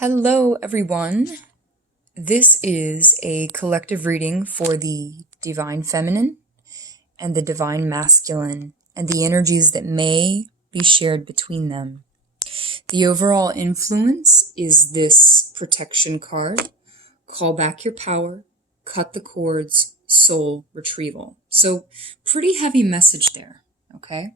Hello, everyone. This is a collective reading for the Divine Feminine and the Divine Masculine and the energies that may be shared between them. The overall influence is this protection card: call back your power, cut the cords, soul retrieval. So pretty heavy message there, okay?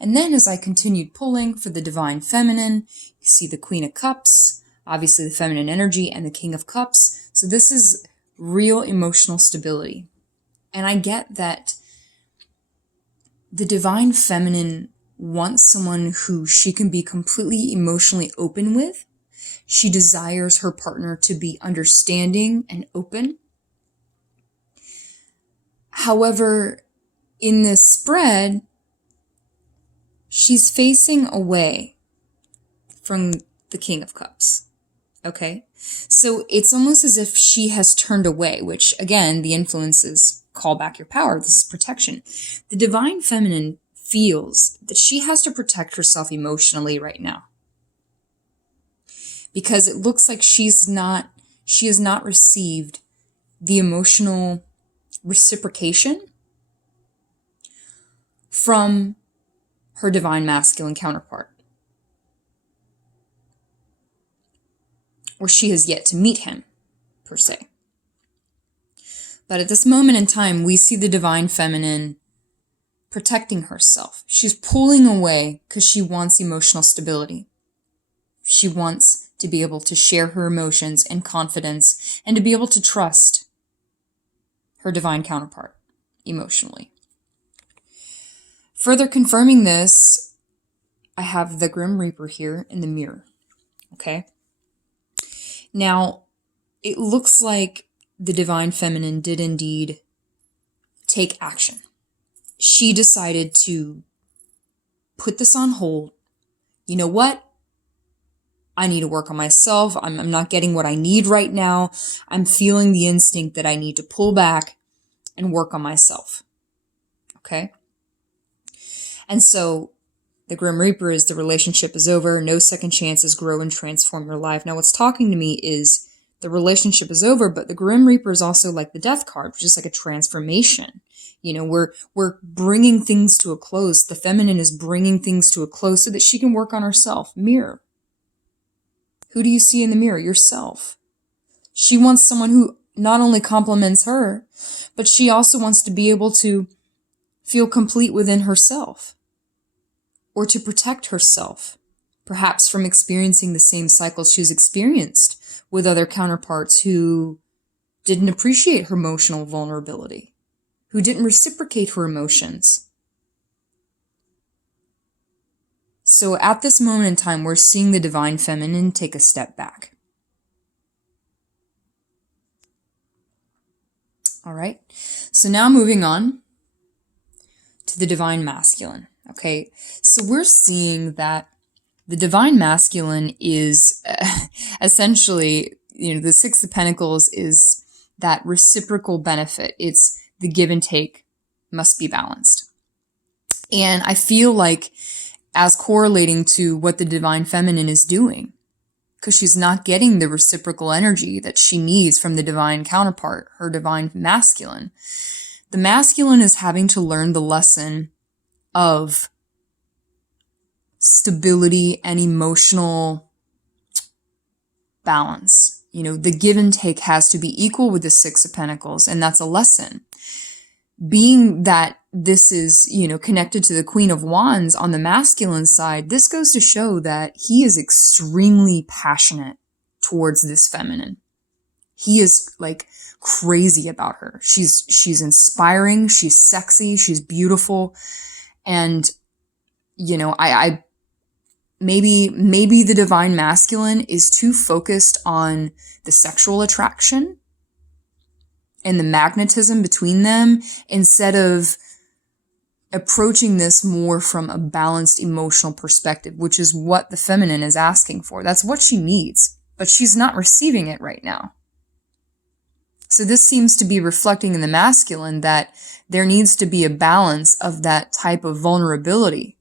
And then as I continued pulling for the Divine Feminine, you see the Queen of Cups, obviously the feminine energy, and the King of Cups. So this is real emotional stability. And I get that the Divine Feminine wants someone who she can be completely emotionally open with. She desires her partner to be understanding and open. However, in this spread, she's facing away from the King of Cups. Okay? So it's almost as if she has turned away, which again, the influence is call back your power. This is protection. The Divine Feminine feels that she has to protect herself emotionally right now, because it looks like she has not received the emotional reciprocation from her Divine Masculine counterpart, or she has yet to meet him, per se. But at this moment in time, we see the Divine Feminine protecting herself. She's pulling away because she wants emotional stability. She wants to be able to share her emotions and confidence and to be able to trust her divine counterpart emotionally. Further confirming this, I have the Grim Reaper here in the mirror, okay? Now, it looks like the Divine Feminine did indeed take action. She decided to put this on hold. You know what? I need to work on myself. I'm not getting what I need right now. I'm feeling the instinct that I need to pull back and work on myself. Okay? And so the Grim Reaper is the relationship is over. No second chances. Grow and transform your life. Now what's talking to me is the relationship is over, but the Grim Reaper is also like the Death card, which is like a transformation. You know, we're bringing things to a close. The feminine is bringing things to a close so that she can work on herself. Mirror. Who do you see in the mirror? Yourself. She wants someone who not only compliments her, but she also wants to be able to feel complete within herself, or to protect herself, perhaps from experiencing the same cycles she's experienced with other counterparts who didn't appreciate her emotional vulnerability, who didn't reciprocate her emotions. So at this moment in time, we're seeing the Divine Feminine take a step back. All right. So now moving on to the Divine Masculine. Okay. So we're seeing that the Divine Masculine is essentially, the Six of Pentacles is that reciprocal benefit. It's the give and take must be balanced. And I feel like as correlating to what the Divine Feminine is doing, because she's not getting the reciprocal energy that she needs from the divine counterpart, her Divine Masculine. The masculine is having to learn the lesson of stability and emotional balance. The give and take has to be equal with the Six of Pentacles, and that's a lesson. Being that this is, connected to the Queen of Wands on the masculine side, this goes to show that he is extremely passionate towards this feminine. He is like crazy about her. She's inspiring, she's sexy, she's beautiful. And, I maybe the Divine Masculine is too focused on the sexual attraction and the magnetism between them, instead of approaching this more from a balanced emotional perspective, which is what the feminine is asking for. That's what she needs, but she's not receiving it right now. So this seems to be reflecting in the masculine that there needs to be a balance of that type of vulnerability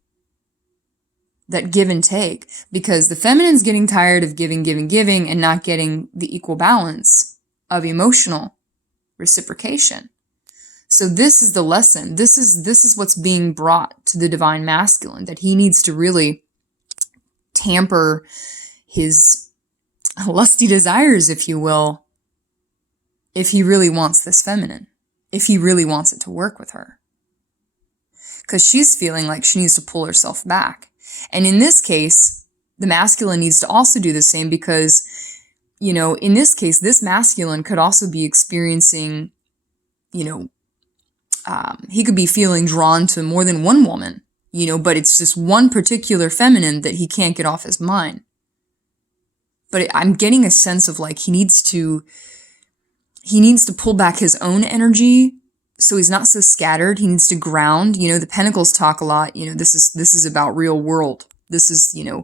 that give and take, because the feminine's getting tired of giving and not getting the equal balance of emotional reciprocation. So this is the lesson. This is what's being brought to the divine masculine, that he needs to really tamper his lusty desires, if you will, if he really wants this feminine, if he really wants it to work with her. Because she's feeling like she needs to pull herself back. And in this case, the masculine needs to also do the same, because, you know, in this case, this masculine could also be experiencing, you know, he could be feeling drawn to more than one woman, you know, but it's just one particular feminine that he can't get off his mind. But I'm getting a sense of like he needs to pull back his own energy so he's not so scattered. He needs to ground. You know, the Pentacles talk a lot. You know, this is about real world. This is, you know,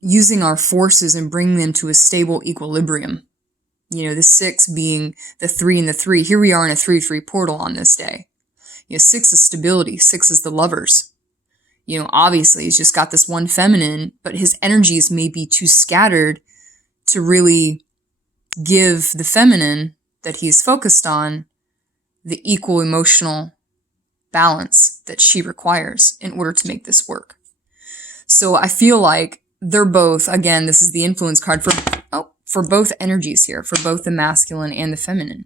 using our forces and bringing them to a stable equilibrium. You know, the 6 being the 3 and the 3. Here we are in a 3-3 portal on this day. You know, 6 is stability. 6 is the lovers. You know, obviously he's just got this one feminine, but his energies may be too scattered to really give the feminine that he's focused on the equal emotional balance that she requires in order to make this work. So I feel like they're both, again, this is the influence card for both energies here, for both the masculine and the feminine.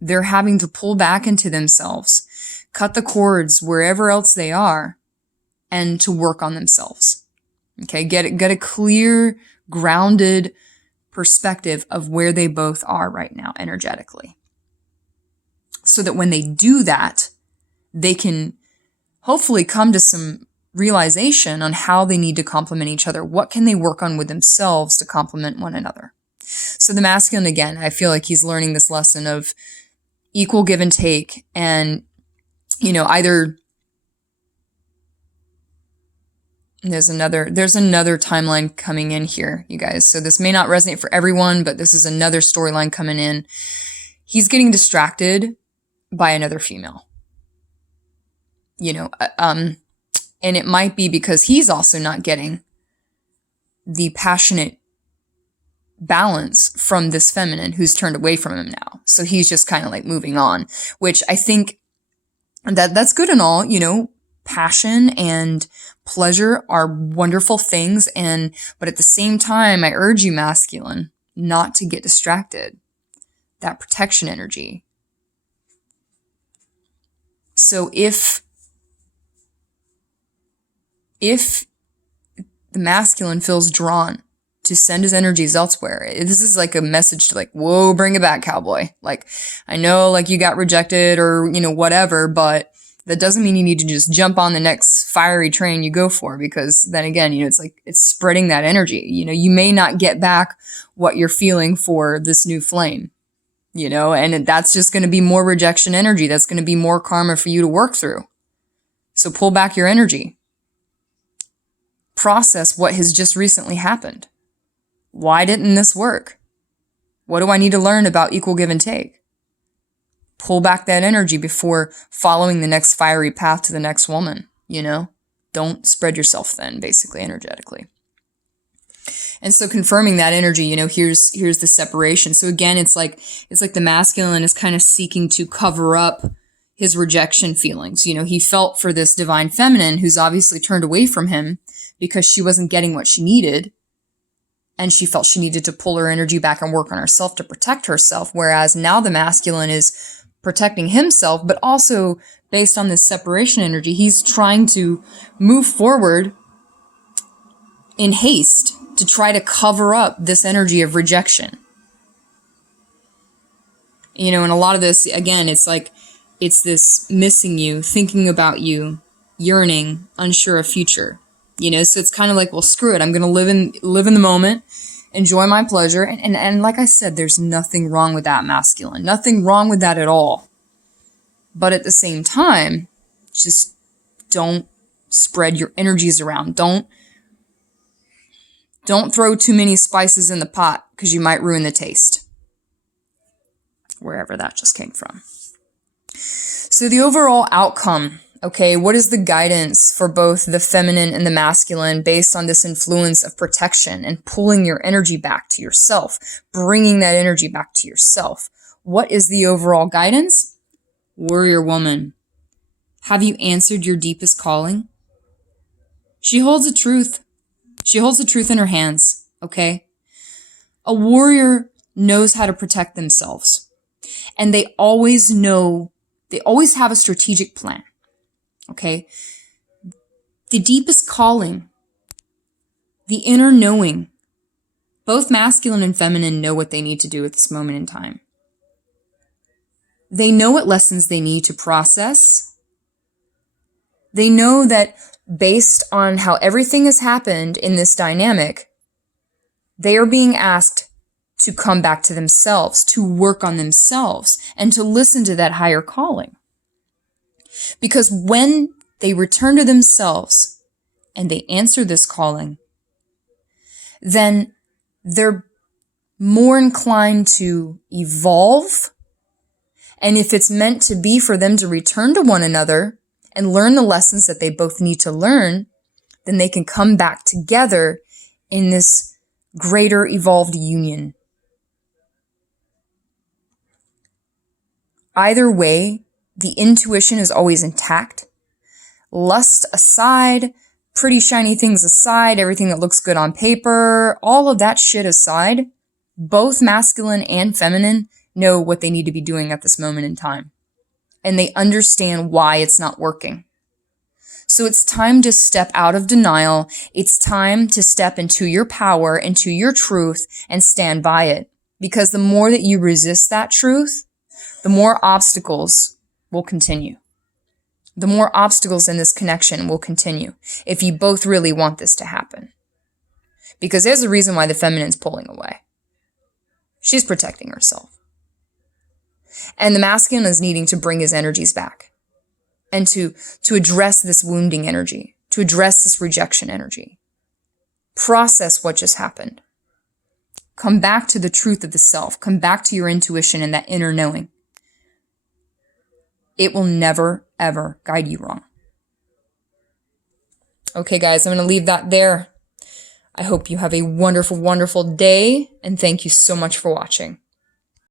They're having to pull back into themselves, cut the cords wherever else they are, and to work on themselves. Okay, get a clear, grounded perspective of where they both are right now energetically. So that when they do that, they can hopefully come to some realization on how they need to complement each other. What can they work on with themselves to complement one another? So the masculine, again, I feel like he's learning this lesson of equal give and take, and, you know, either there's another timeline coming in here, you guys. So this may not resonate for everyone, but this is another storyline coming in. He's getting distracted by another female, you know, and it might be because he's also not getting the passionate balance from this feminine who's turned away from him now. So he's just kind of like moving on, which I think that's good and all, you know, passion and pleasure are wonderful things. But at the same time, I urge you, masculine, not to get distracted. That protection energy. So if the masculine feels drawn to send his energies elsewhere, this is like a message to like, whoa, bring it back, cowboy. Like, I know like you got rejected or, you know, whatever, but that doesn't mean you need to just jump on the next fiery train you go for, because then again, you know, it's like, it's spreading that energy. You know, you may not get back what you're feeling for this new flame, you know, and that's just going to be more rejection energy. That's going to be more karma for you to work through. So pull back your energy. Process what has just recently happened. Why didn't this work? What do I need to learn about equal give and take? Pull back that energy before following the next fiery path to the next woman, you know? Don't spread yourself thin, basically, energetically. And so confirming that energy, you know, here's the separation. So again, it's like the masculine is kind of seeking to cover up his rejection feelings. You know, he felt for this divine feminine who's obviously turned away from him because she wasn't getting what she needed. And she felt she needed to pull her energy back and work on herself to protect herself. Whereas now the masculine is protecting himself, but also based on this separation energy, he's trying to move forward in haste to try to cover up this energy of rejection. You know, and a lot of this, again, it's like, it's this missing you, thinking about you, yearning, unsure of future. You know, so it's kind of like, well, screw it. I'm going to live in the moment, enjoy my pleasure. And like I said, there's nothing wrong with that, masculine. Nothing wrong with that at all. But at the same time, just don't spread your energies around. Don't throw too many spices in the pot, because you might ruin the taste. Wherever that just came from. So the overall outcome Okay, what is the guidance for both the feminine and the masculine based on this influence of protection and pulling your energy back to yourself, bringing that energy back to yourself? What is the overall guidance? Warrior woman, have you answered your deepest calling? She holds the truth. She holds the truth in her hands, okay? A warrior knows how to protect themselves, and they always have a strategic plan. Okay. The deepest calling, the inner knowing, both masculine and feminine know what they need to do at this moment in time. They know what lessons they need to process. They know that based on how everything has happened in this dynamic, they are being asked to come back to themselves, to work on themselves, and to listen to that higher calling. Because when they return to themselves and they answer this calling, then they're more inclined to evolve. And if it's meant to be for them to return to one another and learn the lessons that they both need to learn, then they can come back together in this greater evolved union. Either way, the intuition is always intact. Lust aside, pretty shiny things aside, everything that looks good on paper, all of that shit aside, both masculine and feminine know what they need to be doing at this moment in time. And they understand why it's not working. So it's time to step out of denial. It's time to step into your power, into your truth, and stand by it. Because the more that you resist that truth, the more obstacles will continue. The more obstacles in this connection will continue if you both really want this to happen. Because there's a reason why the feminine's pulling away. She's protecting herself. And the masculine is needing to bring his energies back and to address this wounding energy, to address this rejection energy. Process what just happened. Come back to the truth of the self. Come back to your intuition and that inner knowing. It will never, ever guide you wrong. Okay, guys, I'm going to leave that there. I hope you have a wonderful, wonderful day, and thank you so much for watching.